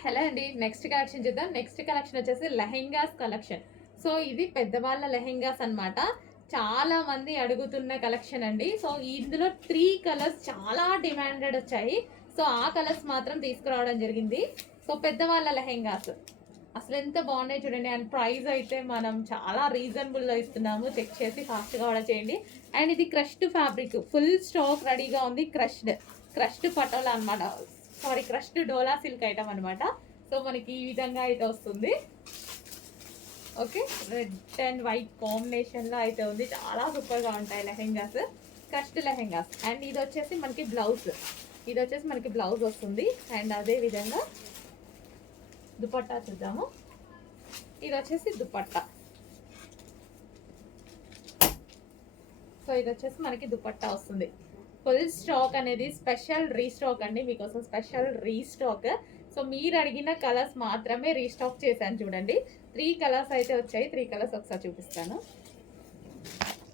Hello అండి next collection చూద్దాం. Next collection వచ్చేసి లెహెంగాస్ కలెక్షన్ సో ఇది పెద్దవాళ్ళ లెహెంగాస్ అన్నమాట. చాలా మంది అడుగుతున్న కలెక్షన్ అండి. సో ఇందులో త్రీ కలర్స్ చాలా డిమాండెడ్ వచ్చాయి. సో ఆ కలర్స్ మాత్రం తీసుకురావడం జరిగింది. సో పెద్దవాళ్ళ లెహెంగాస్. అసలు ఎంత బాగున్నాయి చూడండి. అండ్ ప్రైస్ అయితే మనం చాలా రీజనబుల్లో ఇస్తున్నాము. చెక్ చేసి ఫాస్ట్గా ఆర్డర్ చేయండి. అండ్ ఇది క్రష్డ్ ఫ్యాబ్రిక్ ఫుల్ స్టాక్ రెడీగా ఉంది. క్రష్డ్ క్రష్డ్ పటోలా అనమాట sorry crushed dola silk item అనమాట సో మనకి ఈ విధంగా అయితే వస్తుంది. ఓకే రెడ్ అండ్ వైట్ కాంబినేషన్లో అయితే ఉంది. చాలా సూపర్గా ఉంటాయి లెహెంగాస్. క్రష్డ్ లెహెంగాస్. అండ్ ఇది వచ్చేసి మనకి బ్లౌజ్ ఇది వచ్చేసి మనకి బ్లౌజ్ వస్తుంది. అండ్ అదే విధంగా దుపట్టా చూద్దాము. ఇది వచ్చేసి దుపట్టా. సో ఇది వచ్చేసి మనకి దుపట్టా వస్తుంది. ఫుల్ స్టాక్ అనేది స్పెషల్ రీస్టాక్ అండి. మీకోసం స్పెషల్ రీస్టాక్ సో మీరు అడిగిన కలర్స్ మాత్రమే రీస్టాక్ చేశాను చూడండి. త్రీ కలర్స్ అయితే వచ్చాయి. త్రీ కలర్స్ ఒకసారి చూపిస్తాను.